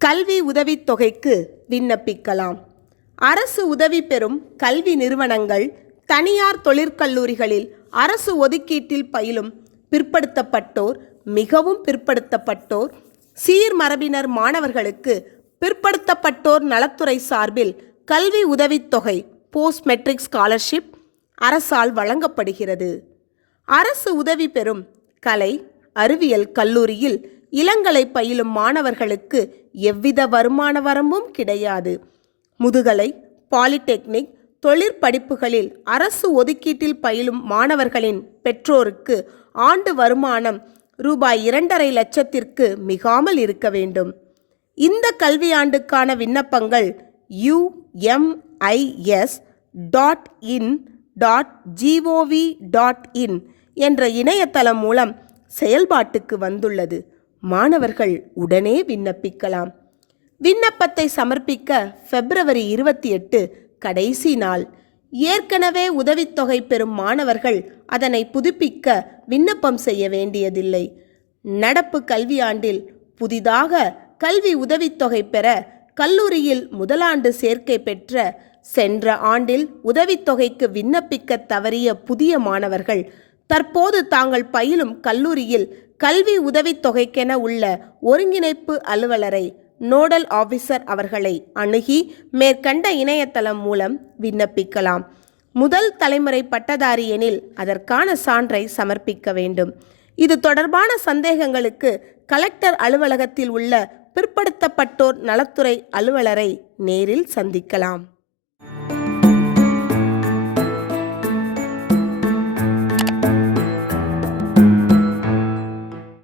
கல்வி உதவித்தொகைக்கு விண்ணப்பிக்கலாம். அரசு உதவி பெறும் கல்வி நிறுவனங்கள், தனியார் தொழிற்கல்லூரிகளில் அரசு ஒதுக்கீட்டில் பயிலும் பிற்படுத்தப்பட்டோர், மிகவும் பிற்படுத்தப்பட்டோர், சீர்மரபினர் மாணவர்களுக்கு பிற்படுத்தப்பட்டோர் நலத்துறை சார்பில் கல்வி உதவித்தொகை போஸ்ட் மெட்ரிக் ஸ்காலர்ஷிப் அரசால் வழங்கப்படுகிறது. அரசு உதவி பெறும் கலை, அறிவியல் கல்லூரியில் இளங்கலை பயிலும் மாணவர்களுக்கு எவ்வித வருமான வரம்பும் கிடையாது. முதுகலை, பாலிடெக்னிக், தொழிற்படிப்புகளில் அரசு ஒதுக்கீட்டில் பயிலும் மாணவர்களின் பெற்றோருக்கு ஆண்டு வருமானம் ரூபாய் 2.5 லட்சத்திற்கு மிகாமல் இருக்க வேண்டும். இந்த கல்வியாண்டுக்கான விண்ணப்பங்கள் umis.in.gov.in என்ற இணையதளம் மூலம் செயல்பாட்டுக்கு வந்துள்ளது. மாணவர்கள் உடனே விண்ணப்பிக்கலாம். விண்ணப்பத்தை சமர்ப்பிக்க February 28 கடைசி நாள். ஏற்கனவே உதவித்தொகை பெறும் மாணவர்கள் அதனை புதுப்பிக்க விண்ணப்பம் செய்ய வேண்டியதில்லை. நடப்பு கல்வியாண்டில் புதிதாக கல்வி உதவித்தொகை பெற கல்லூரியில் முதலாண்டு சேர்க்கை பெற்ற, சென்ற ஆண்டில் உதவித்தொகைக்கு விண்ணப்பிக்க தவறிய புதிய மாணவர்கள் தற்போது தாங்கள் பயிலும் கல்லூரியில் கல்வி உதவித்தொகைக்கென உள்ள ஒருங்கிணைப்பு அலுவலரை, நோடல் ஆபீசர் அவர்களை அணுகி மேற்கண்ட இணையதளம் மூலம் விண்ணப்பிக்கலாம். முதல் தலைமுறை பட்டதாரி எனில் அதற்கான சான்றை சமர்ப்பிக்க வேண்டும். இது தொடர்பான சந்தேகங்களுக்கு கலெக்டர் அலுவலகத்தில் உள்ள பிற்படுத்தப்பட்டோர் நலத்துறை அலுவலரை நேரில் சந்திக்கலாம்.